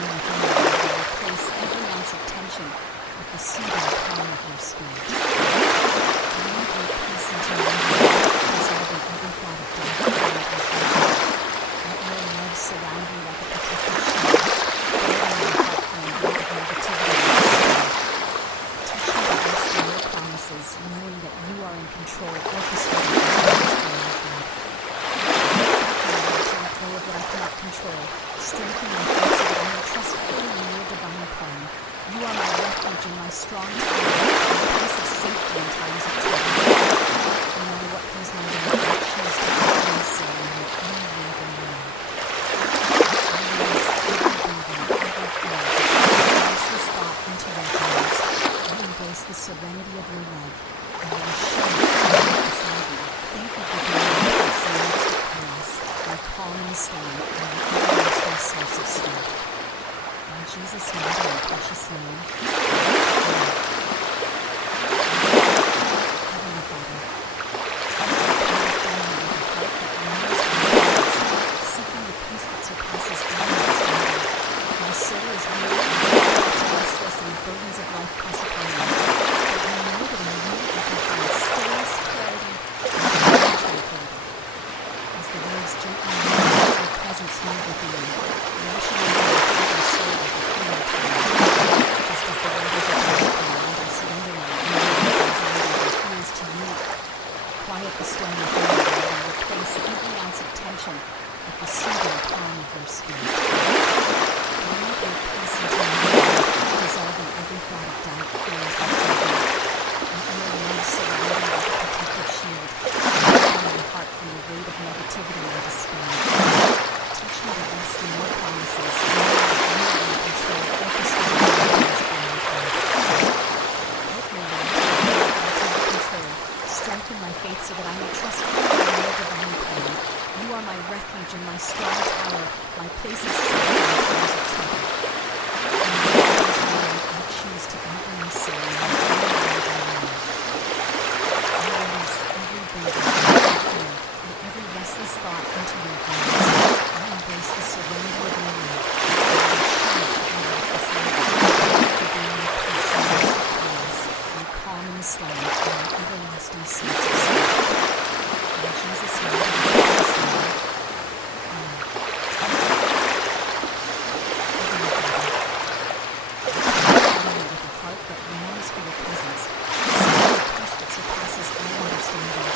storm within you, Lord, and replace every ounce of tension with the soothing calm of your Spirit. Breathe your peace into my heart, dissolving every thought of doubt, fear, or confusion. Let your love surround me like a protective shield, guarding my heart from the weight of negativity and despair. Teach me to rest in your promises, knowing that you are in control, orchestrating all things for my good. To let go of what I cannot control, strengthen my faith so that I may trust fully in your divine plan. You are my refuge and my strong tower, my place of safety in times of trouble. No matter what comes my way, I choose to openly say my unwavering love. I release every burden, every fear, every restless thought into your hands. I embrace the serenity of your love and the assurance that you are beside me. Thank you for being my peace in the midst of chaos, my calm in the storm, and my everlasting source of strength. In Jesus' mighty and precious name, amen. Heavenly Father, I come before you with a heart that yearns for your presence, seeking the peace that surpasses all understanding. My soul is weary, my thoughts are restless, and the burdens of life press upon me. But I know that in you I can find stillness, clarity, and divine tranquility. As the waves gently move, let your presence move within me, washing over my heart and soul like a healing tide. Just as the waters of my mind, I surrender my worries, anxieties, and fears to you. Quiet the storm within me, Lord, and replace every ounce of tension with the soothing calm of your Spirit. Breathe your peace into my heart, dissolving every thought of doubt, fear, and confusion. Let your love surround me like a protective shield, guarding my heart from the weight of negativity and despair. Teach me to rest in your promises, knowing that you are in control, orchestrating all things for my good. Help me, Lord, to let go of what I cannot control. Strengthen my faith so that I may trust fully in your divine plan. You are my refuge and my strong tower, my place of safety in times of trouble. In your name, I choose to openly say my unwavering love. I release every burden, every fear, and every restless thought into your hands. I embrace the serenity of your love and the assurance that you walk beside me. Thank you for being my peace in the midst of chaos, my calm in the storm, and my everlasting source of strength. In Jesus' mighty and precious name, amen. Heavenly Father, I come before you with a heart that yearns for your presence, seeking the peace that surpasses all understanding.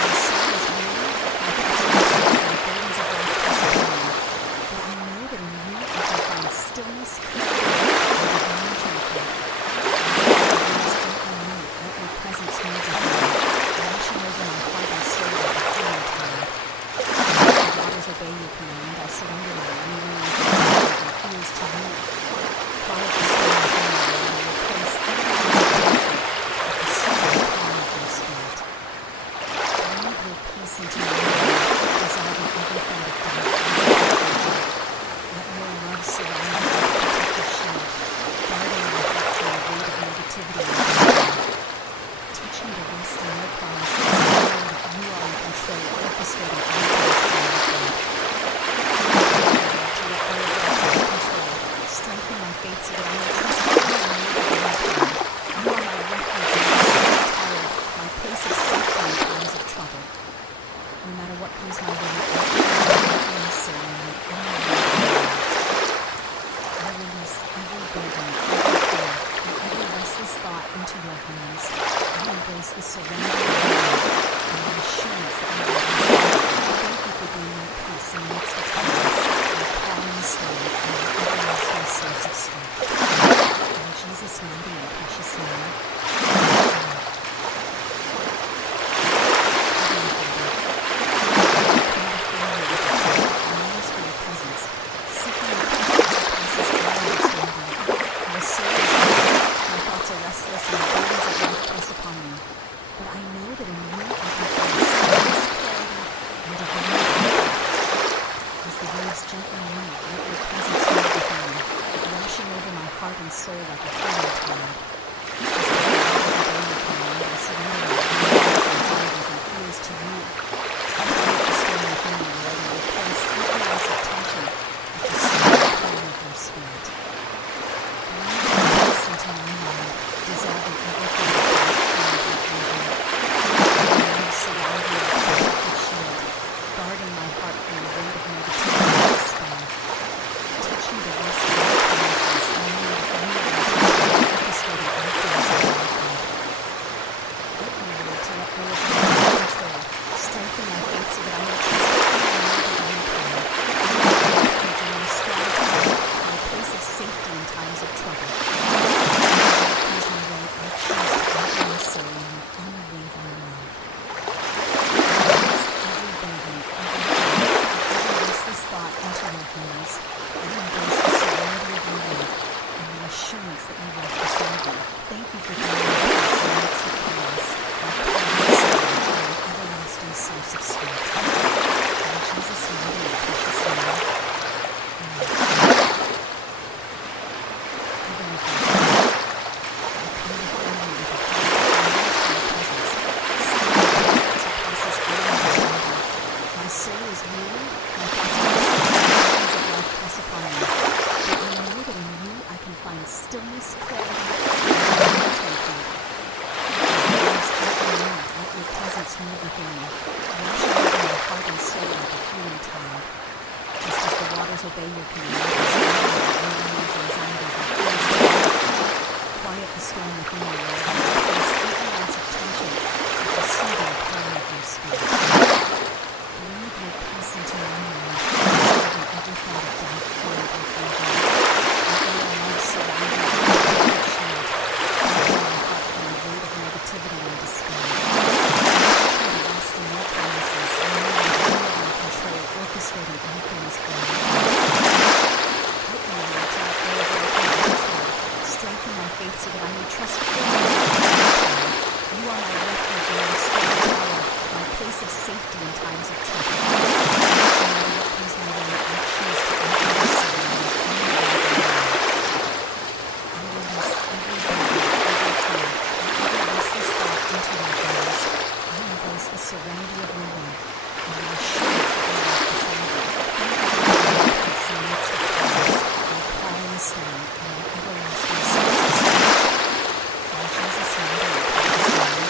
My soul is weary, my thoughts are restless, and the burdens of life press upon me. But I know that in you I can find stillness, clarity, and divine tranquility. Let the waves gently move, let your presence move within me, washing over my heart and soul like a healing tide. As the waters obey your command, I surrender my weariness, anxieties, and fears to you. Quiet the storm within me, Lord, and replace every ounce of tension with the soothing calm of your Spirit. Breathe your peace into my heart, dissolving every thought of doubt, fear, and confusion. Let your love surround me like a protective shield, guarding my heart from the weight of negativity and despair. Teach me to rest in your promises, knowing that you are in control, orchestrating all things for my good. To let go of what I cannot control, strengthen my faith so that I may trust fully in your divine plan. You are my refuge and my strong tower, my place of safety in times of trouble. No matter what comes my way, I choose to openly say my unwavering love. I release every burden, every fear, and every restless thought into your hands. I embrace the serenity of your love and the assurance that you are beside me. Thank you for being my peace in the midst of chaos, my calm in the storm, and my everlasting source of strength. In Jesus' mighty and precious name, amen. Heavenly Father, I come before you with a heart that yearns for your presence, seeking the peace that surpasses all understanding. My soul is weary, my thoughts are restless, and the burdens of life press upon me. But I know that in you I can find stillness, clarity, and divine tranquility. As the waves gently move, let your presence move within me, washing over my heart and soul like a healing tide. Just as the waters obey your command, I surrender my worries, anxieties, and fears to you. Quiet the storm within me, Lord, and replace every ounce of tension with the soothing calm of your Spirit. waters obey your command. I surrender my worries, anxieties, and fears to you. Quiet the storm within me, Lord, and replace every ounce of tension with the soothing calm of your spirit. Breathe your peace into my mind, dissolving every thought of doubt, fear, and confusion. Let your love surround me like a protective shield, guarding my heart from the weight of negativity and despair. Teach me to rest in your promises, knowing that you are in control, orchestrating all things for my good. Help me, Lord, to let go of what I cannot control. Strengthen my faith so that I may trust fully in your divine plan. You are my refuge and my strong tower, my place of safety in times of trouble. No matter what comes my way, I choose to anchor myself in your unwavering love. I release every burden, every fear, and every restless thought into your hands. I embrace the serenity of your love and the assurance that you walk beside me. Thank you for your peace in the midst of chaos, my calming storm, and my everlasting source of strength. In Jesus' mighty and precious name,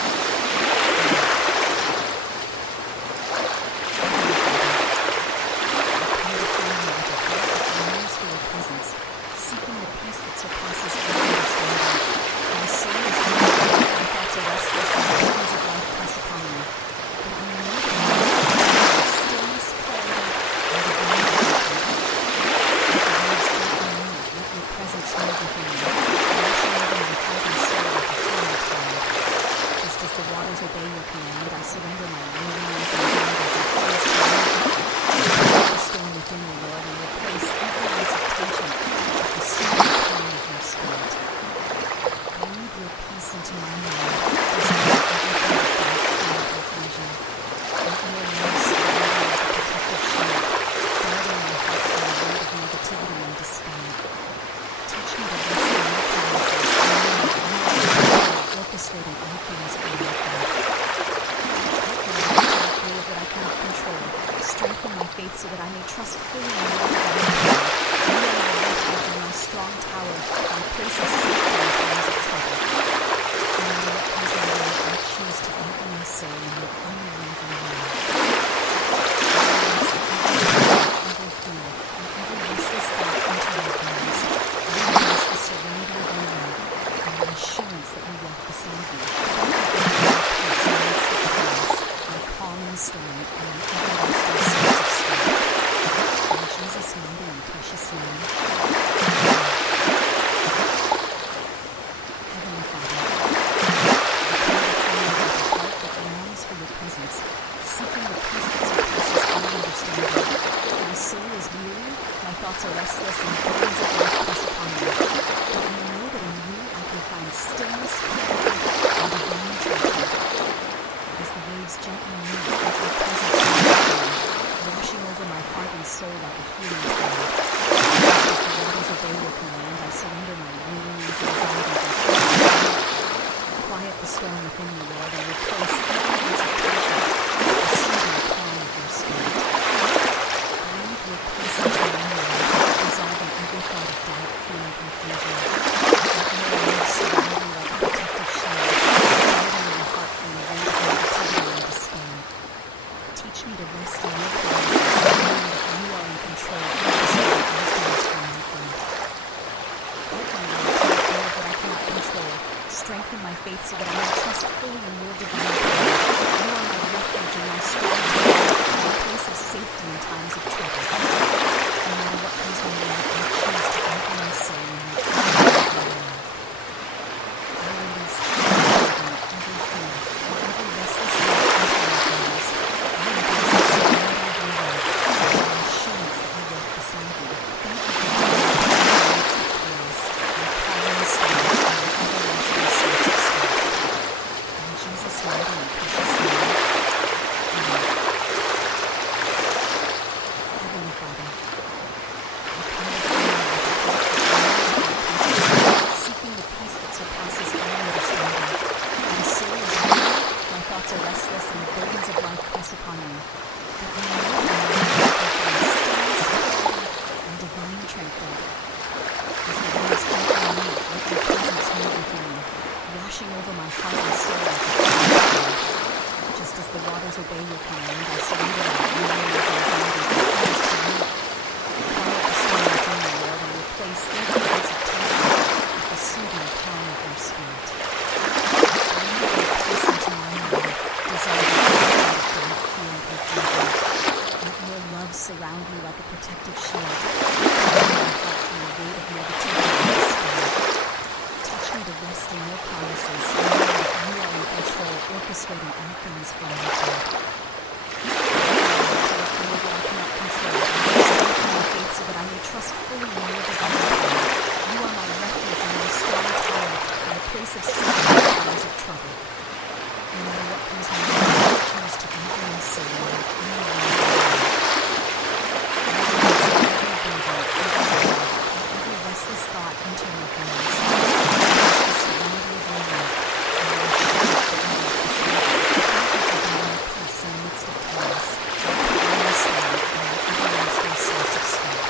amen. Heavenly Father, I come before you with a heart that yearns for your presence, seeking the peace that surpasses all understanding. My soul is weary, my thoughts are restless, and the burdens of life press upon me. But I know that in you I can find stillness, clarity, and divine contentment. Let the waves gently move, let your presence move within me, washing over my heart and soul like a healing tide. Just as the waters obey your command, I surrender my worries, anxieties, and fears to you. Quiet the storm within me, Lord, and replace every ounce of tension with the soothing calm of your spirit. Breathe your peace into my mind, dissolving every thought of doubt, fear, and confusion. Let your love surround me like a protective shield, guarding my heart from the weight of negativity and despair. Teach me to rest in your promises, knowing that you are in control, orchestrating all things for my good. Help me, Lord, to let go of what I cannot control. Strengthen my faith so that I may trust fully in your divine plan. You are my refuge and my strong tower, my place of safety in times of trouble. No matter what comes my way, I choose to anchor my soul in your unwavering love. I release every burden, every fear, and every restless thought into your hands. I embrace the serenity of your love and the assurance that you walk beside me. Thank you for your peace in the midst of chaos, my calming storm, and my everlasting source of strength. In Jesus' mighty and precious name, amen. Heavenly Father, I come before you with a heart that longs for your presence, seeking the peace that surpasses all understanding. My soul is weary, my thoughts are restless, and the burdens of life press upon me. But I know that in you I can find stillness, clarity, and divine tranquility. As the waves gently move, let your presence move within me, washing over my heart and soul like a healing tide. Just as the waters obey your command, I surrender my worries, anxieties, and fears to you. Quiet the storm within me, Lord, and replace every ounce of tension with the soothing calm of your spirit. Breathe your peace into my mind, dissolving every thought of doubt, fear, and confusion. Let your love surround me like a protective shield, guarding my heart from the weight of negativity and despair. Teach me to rest in your promises, knowing that you are in control, orchestrating all things for my good. Help me, Lord, to let go of what I cannot control. Strengthen my faith so that I may trust fully in your divine plan. You are my refuge and my strong tower, my place of surround me like a protective shield, guarding my heart from the weight of negativity and despair. Teach me to rest in your promises, knowing that you are in control, orchestrating all things for my good. To let go of what I cannot control, strengthen my faith so that I may trust fully in your divine plan. You are my refuge and my strong tower, my place of safety in times of trouble. No matter what comes my way, I choose to anchor my soul in your unwavering every restless thought into your hands. The serenity of your love, and I assure that you are the peace in the midst of chaos, my stand and my everlasting source of strength.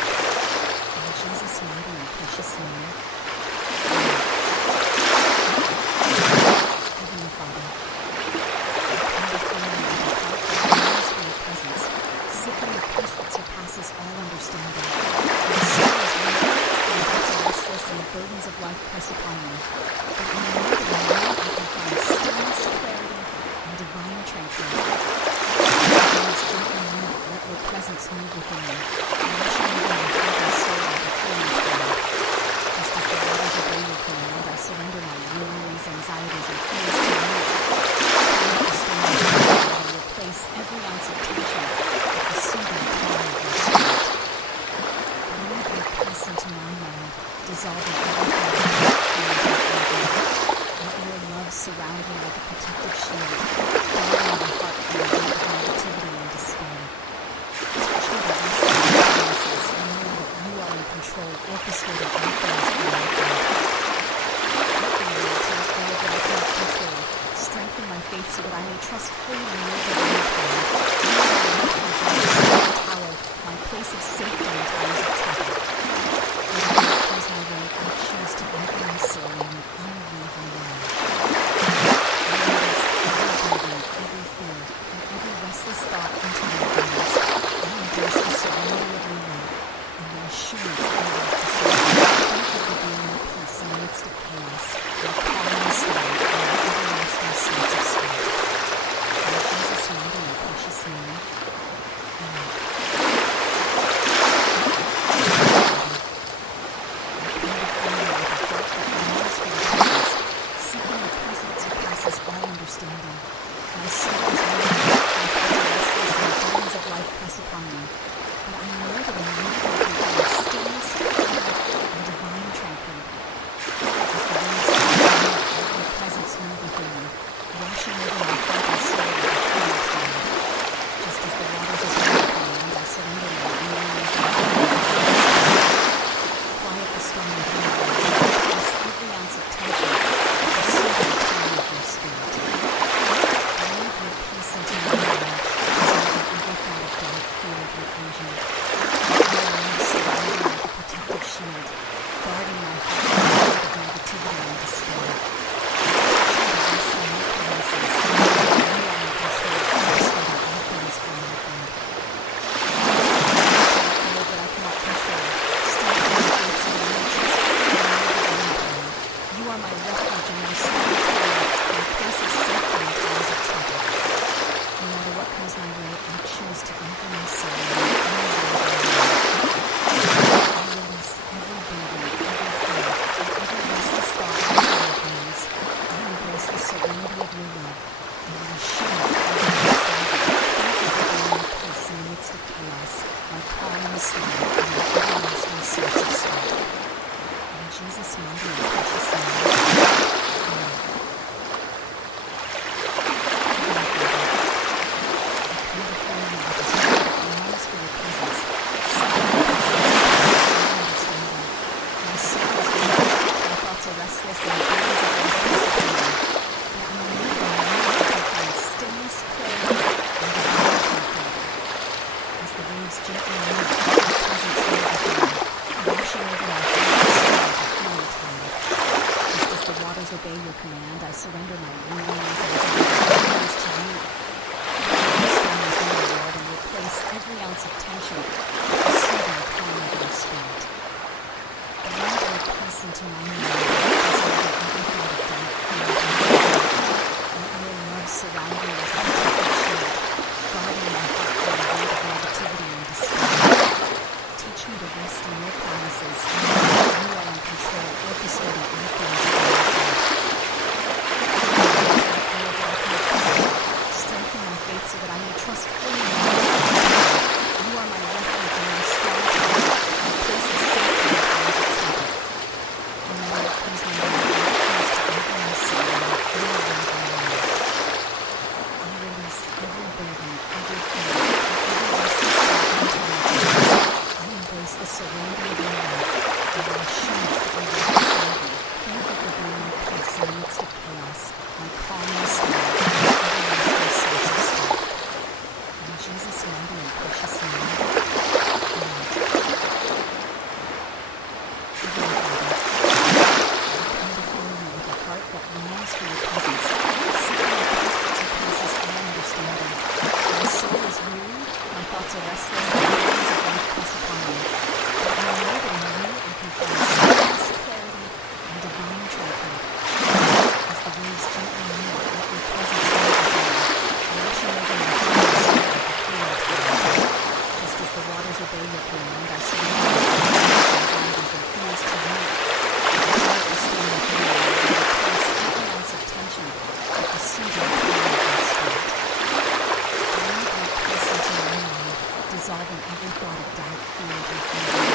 In Jesus' mighty and precious name, Heavenly Father, seeking the peace that surpasses all understanding. My soul is weak, my thoughts are restless, and the burdens of life press upon me. But I know that in you I can find stillness, clarity, and divine tranquility. Words gently move, let your presence move within me, washing over my heart and soul like a healing tide. Just as the waters obey your command, I surrender my worries, anxieties, and fears to you. Quiet the storm of my heart and replace every ounce of tension with the soothing calm of your spirit. Breathe your peace into my mind, dissolving every thought of fear and anger. Let your love surround me like a protective shield, guarding my heart from the weight of negativity and despair. Teach me to rest in your promises, knowing that you are in control, orchestrating all things for my good. Help me, Lord, to let go of what I cannot control. Strengthen my faith so that I may trust fully in your divine plan. You are my refuge and my strong tower, my place of safety in times of trouble. No matter what comes my way, I choose to anchor my soul in your unwavering love. I release every burden, every fear, and every restless thought into your hands. I embrace the serenity of your love and the assurance that you are to save me. Thank you for being my peace in the midst of chaos, my calm and stand, and my everlasting source of strength. In Jesus' mighty and precious name, Amen. Seeking the peace that surpasses all understanding. My soul is weary, my thoughts are restless, and the burdens of life press upon me. But I know that in you I can find stillness, clarity, and divine tranquility. As the winds blow, let your presence move within me, washing over my heart and soul like a healing tide. Just as the waters obey your command, I surrender my worries and fears. Quiet the storm within me, replace every ounce of tension with the soothing calm of your spirit. Breathe your peace into my mind, dissolving every thought of doubt, fear, and confusion. Let your love surround me like a protective shield, guarding my heart from the weight of negativity and despair. Teach me to rest in your promises, knowing that you are in control, orchestrating all things for my good. Let go of what I cannot control. Strengthen my faith so that I may trust fully in your divine plan. You are my refuge and my strong tower, my place of safety in times of trouble. No matter what comes my way, I choose to anchor my soul in your unwavering love. I release every burden, every fear, and every restless thought into your hands. I embrace the serenity of your love and the assurance that you are beside me. Thank you for being my peace in the midst of chaos, my calm in the storm, and my everlasting source of strength. In Jesus' mighty and precious name, Amen. Restless and the burdens of life press upon me. But I know that in you I can find stillness, clarity, and divine tranquility. As the waves gently move, let your presence move within me, washing over my heart and soul like a healing tide. Just as the waters obey your command, I surrender my worries, anxieties, and fears to you. Quiet the storm within me, Lord, and replace every ounce of tension with the soothing calm of your spirit. Breathe your peace into my mind, dissolving every thought of doubt, fear, and confusion. Let your love surround me like a protective shield, guarding my heart from the weight of negativity and despair. serenity of your love and the assurance that you walk beside me. Thank you for being my peace in the midst of chaos, my calm and storm, and my everlasting source of strength. In Jesus' mighty and precious name, amen. Heavenly Father, I come before you with a heart that longs for your presence, seeking the peace that surpasses all understanding. My soul is weary, my thoughts are restless, and the burdens of life press upon me. But I know that in you I can find stillness, clarity, and divine tranquility. As the waves gently move, let your presence move within me, washing over my heart and soul like a healing flood. Just as the waters obey your command, I surrender my anxieties and fears to you. Quiet the storm within me, and replace every ounce of tension with the soothing calm of your spirit. Breathe your peace into my mind, dissolving every thought of doubt, fear, and confusion.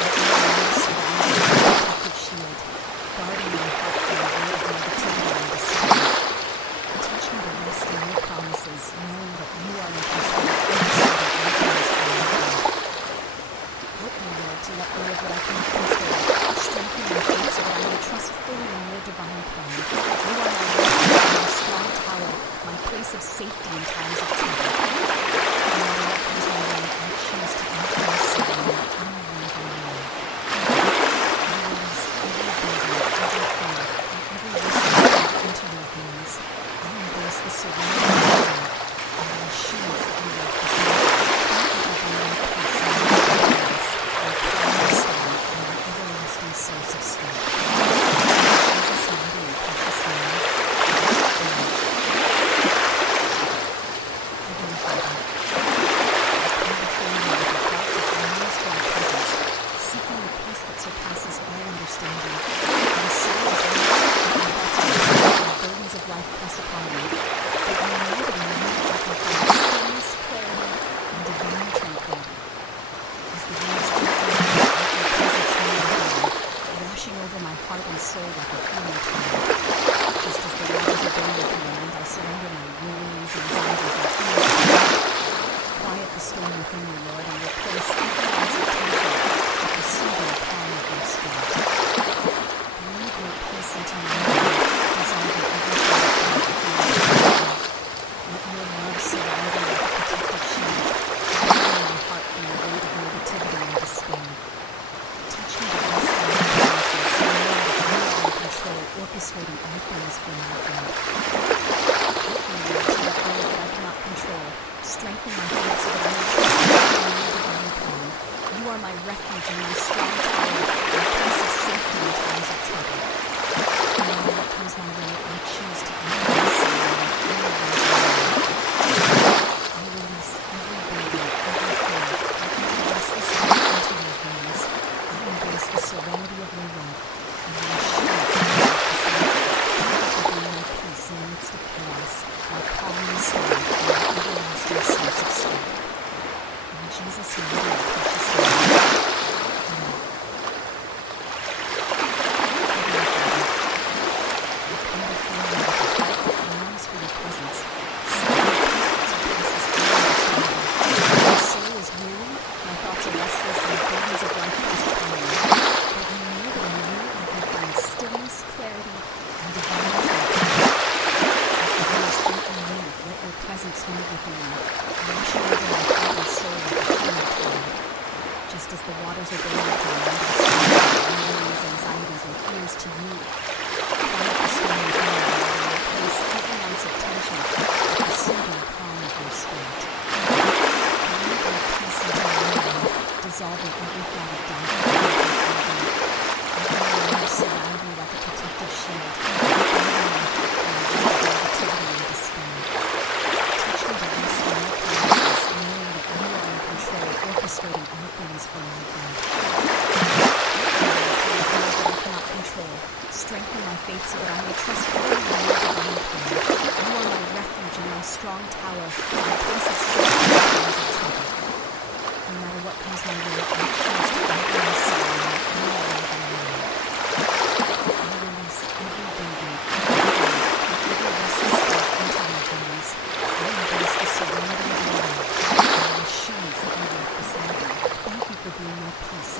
Let your love surround me like a protective shield, guarding my heart from the weight of negativity and despair. Teach me to rest in your promises, knowing that you are in control of every single influence for my good. Help me, Lord, to let go of what I cannot control. Strengthen my faith so that I may trust fully in your divine plan. You are my refuge, my strong tower, my place of safety in times of trouble. No matter what comes my way, I choose to anchor myself in your unwavering love. I release every burden, every fear, and every restless thought into your hands. I embrace the serenity of your love and the assurance that you walk beside me. Thank you for being my peace and my happiness, my calm and storm, and my everlasting source of strength. In Jesus' mighty and precious name, amen. Heavenly Father, I come before you with a heart that longs for your presence, seeking the peace that surpasses all understanding. My soul is weary, and my thoughts are restless, and the burdens of life press upon me. But I know that in you I can find stillness, clarity, and divine tranquility. As the waves gently move, let your presence move within me, washing over my heart and soul like a healing flood. Just as the waters obey your command, I surrender my worries, anxieties, and fears to you. Quiet the storm within me, Lord, and replace every ounce of tension with the soothing calm of your spirit. Breathe your peace into my mind, dissolving every thought of doubt, fear, and confusion. Let your love surround me like a protective shield, guarding my heart from the weight of negativity and despair. Teach me to rest in your promises, knowing that you are in control, orchestrating all things for my good. Help me, Lord, to let go of what I cannot control. Strengthen my faith so that I may trust fully in your divine plan. You are my refuge and my strong tower, my place of safety in times of trouble. No matter what comes my way, I choose to anchor myself in your unwavering love. I release every burden, every fear, and every restless thought into your hands. I embrace the serenity of your love and the assurance that you walk beside me. Thank you for being my peace in the midst of chaos, my calm and storm, and my everlasting source of strength. In Jesus' mighty and precious name, amen. Heavenly Father, I come before you with a heart that longs for your presence, seeking the peace that surpasses all understanding. My soul is weary, my thoughts are restless, and the burdens of life press upon me. But I know that in you I can find stillness, clarity, and divine tranquility. As the waves gently move, let your presence move within me, washing over my heart and soul like a healing flood. Just as the waters obey your command, I surrender my worries, anxieties, and fears to you. Quiet the storm within me, Lord, and replace every ounce of tension with the soothing calm of your spirit. Breathe your peace into my mind, dissolving every thought of doubt, fear, and confusion. Let your love surround me like a protective shield, guarding my heart from the weight of negativity and despair. Teach me to rest in your promises, knowing that you are in control, orchestrating all things for my good. Help me, Lord, to let go of what I cannot control. Strengthen my faith so that I may trust fully in your divine plan. You are my refuge and my strong tower, my place of safety in times of trouble. No matter what comes my way, I choose to anchor myself in your unwavering love. I release every burden, every fear, and every restless thought into your hands. I embrace the serenity of your love and the assurance that you walk beside me. Thank you for being my peace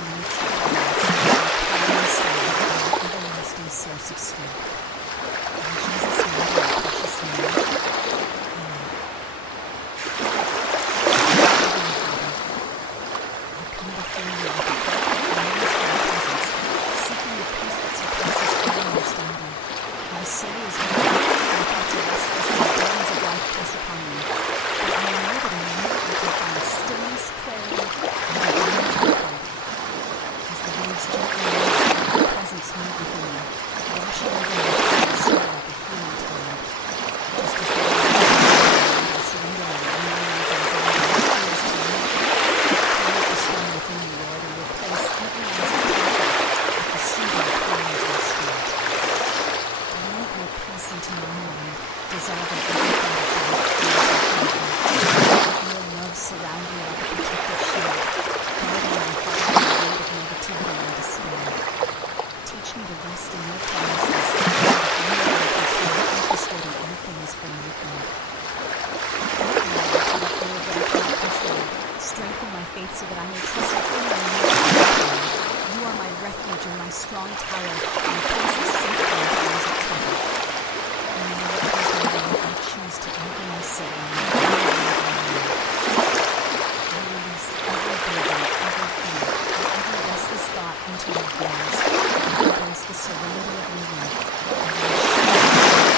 before you with a heart that longs for your presence, seeking the peace that surpasses all understanding. My soul is weary, my thoughts are restless, and the burdens of life press upon me. But I know that in you I can find stillness, clarity, and divine tranquility. As the waves gently move, your presence move within me, washing over my heart and soul like a healing tide. Just as the waters of I surrender my worries, anxiety, and fears to you. Quiet the storm within me, Lord, and replace every ounce of tension with the soothing calm of your spirit. Breathe your peace into my mind, dissolving every thought of doubt, fear, and evil. Let your love surround me like a protective shield, guarding my heart from the weight of negativity and despair. Teach me to rest in your promises, knowing that you are in control, orchestrating all things for my good. Help me, Lord, to let go of what I cannot control. Strengthen my faith so that I may trust fully in your plan. You are my refuge and my strong tower, my place of safety in times of trouble. No matter what comes my way, I choose to anchor my soul in your unwavering love. I release every burden, every fear, and every restless thought into your hands. I embrace the serenity of your love, and I assure you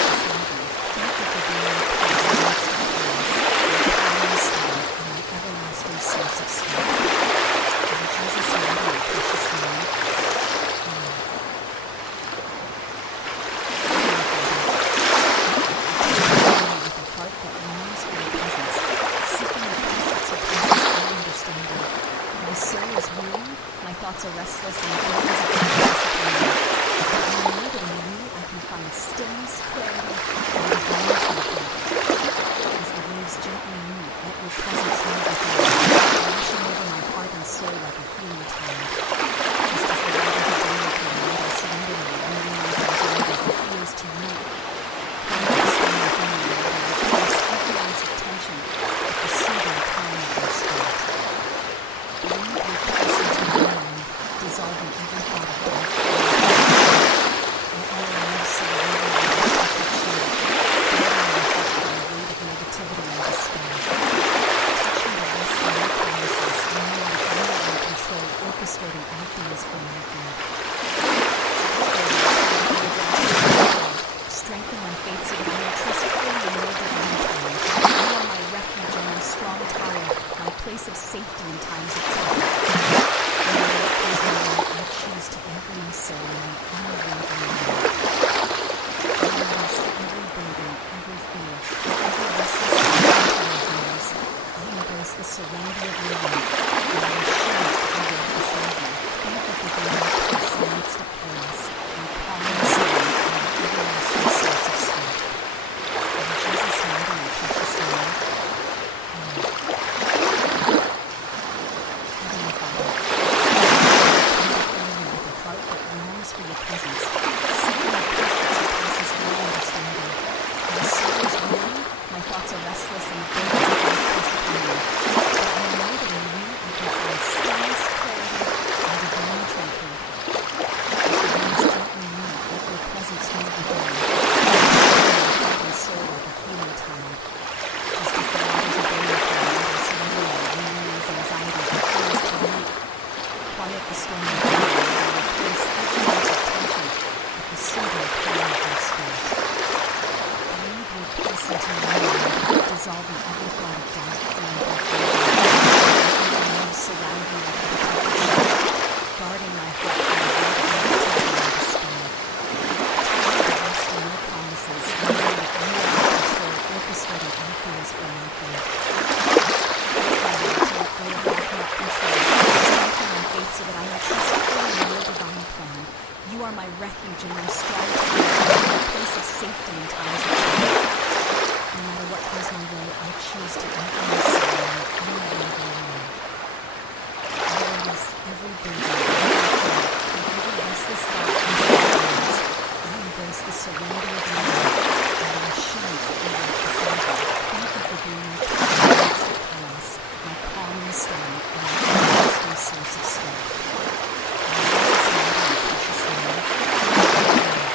beside me. Thank you for being my peace in the midst of chaos, my calming storm, and my everlasting source of strength. In Jesus' mighty and precious name, amen. With a heart that longs for your presence, seeking the peace that surpasses all understanding. My soul is weary, my thoughts are restless, and the burdens of life press upon me. But I know that in you I can find stillness, clarity, and divine tranquility. As the waves gently move, let your presence move within me, washing over my heart and soul like a healing tide. Just as the waters of daily command, I surrender my worries, anxieties, and fears to you. Quiet the storm within me, Lord, and replace every ounce of tension with the soothing calm of your spirit. Breathe your peace into my mind, dissolving every thought of doubt, fear, and evil. Let your love surround me like a protective shield, guarding my heart from the weight of negativity and despair. Teach me to rest in your promises, knowing that you are in control, orchestrating all things for my good. Strengthen my faith so that I may trust fully in your divine plan. You are my refuge and my strong tower, my place of safety in times of trouble. No matter what comes my way, I choose to anchor my soul in your unwavering love. I release every burden, every fear, and every restless thought into your hands. I embrace the serenity of your love, and the assurance that you walk beside me. Thank you for being my peace in the midst of chaos, my calming storm, and my everlasting source of strength. In Jesus' mighty and precious name, amen. Heavenly Father, I come before you with a heart that longs for your presence, seeking the peace that surpasses all understanding. My soul is weary, my thoughts are restless, and the burdens of life press upon me. But I know that in you I can find stillness, clarity, and divine tranquility. As the winds gently move, let your presence move within me, washing my heart and soul like a healing tide. Just as the waters obey your command, I surrender my worries, anxieties, and fears to you. Quiet the storm within me, Lord, and replace every ounce of tension with the soothing calm of your spirit. Breathe your peace into my mind, dissolving every thought of doubt, fear, and confusion. Let your love surround me like a protective shield, guarding my heart from the weight of negativity and despair. Teach me to rest in your promises, knowing that you are in control, orchestrating all things for my good. Help me, Lord, to let go of what I cannot control. Strengthen my faith so that I may trust fully in your divine plan. You are my refuge and my strong tower, my place of safety in times of trouble. No matter what comes my way, I choose to anchor my soul in your unwavering love. I release every burden, every fear, and every restless thought into your hands. I embrace the serenity of your love, and the assurance that you walk beside me. Thank you for being my peace in the midst of chaos, my calming storm, and my everlasting source of strength. In Jesus' mighty and precious name, amen.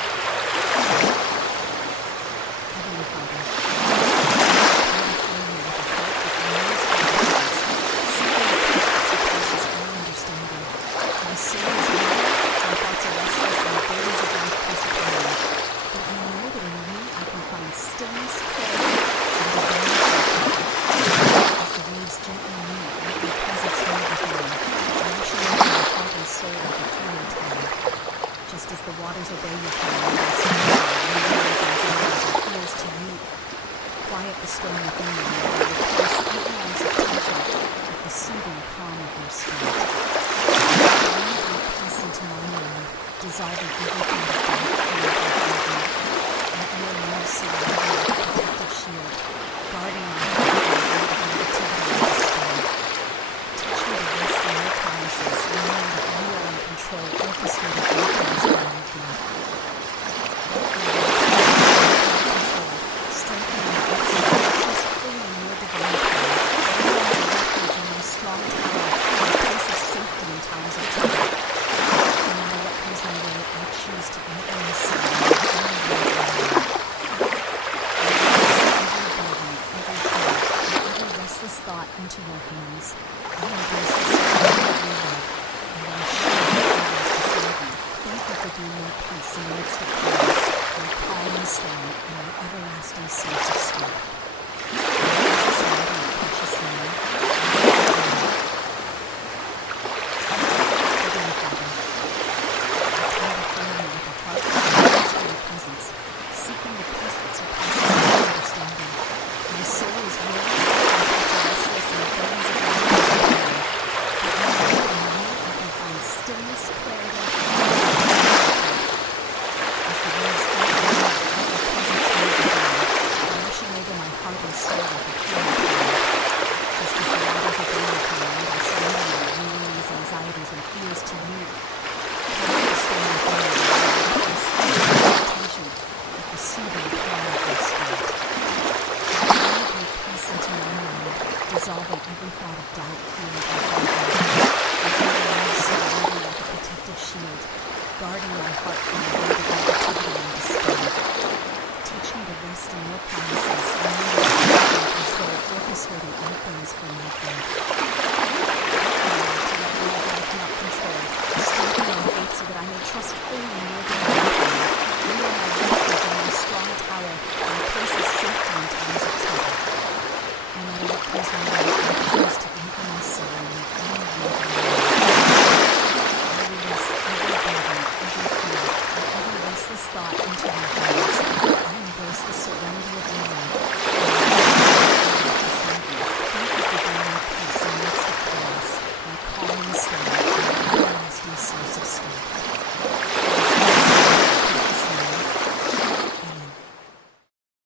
My soul is weary, my thoughts are restless, and the burdens of life press upon me. But I know that in you I can find stillness, clarity, and divine tranquility. As the waves gently meet, let your presence move within me, washing over my heart and soul like a healing tide. Just as the waters obey your command, I surrender my worries, anxieties, and fears to you. Quiet the storm within me, and I will replace every ounce of tension with the soothing calm of your spirit. Breathe your peace into my mind, dissolving everything that doesn't feel like me. Let your love surround me like a protective shield, guarding my heart from the weight of negativity and despair. Teach me to rest in your promises, knowing that you are in control, orchestrating all things for my good. Let your will control, strengthening my ups and downs, trust fully in your divine power. You are my refuge and my strong tower, my place of safety in times of trouble. No matter what comes my way, I choose to anchor myself in your unwavering love. I place every burden, every fear, and every restless thought into your hands. I embrace the surrender of your love, and I assure you always beside me. Thank you for being my peace in the midst of chaos, my calm in storm, and my everlasting source of strength. Jesus, mighty and precious name, amen. Heavenly Father, I come before you with a heart that yearns for your presence, seeking the peace that surpasses all understanding. My soul is weary, my thoughts are restless, and the burdens of life press upon me. But I know that in you I can find stillness, clarity, and tranquility. As the waves gently meet, let your presence move within me, washing over my heart and soul like a healing tide. Just as the waters obey your command, I surrender my worries, anxieties, and fears to you.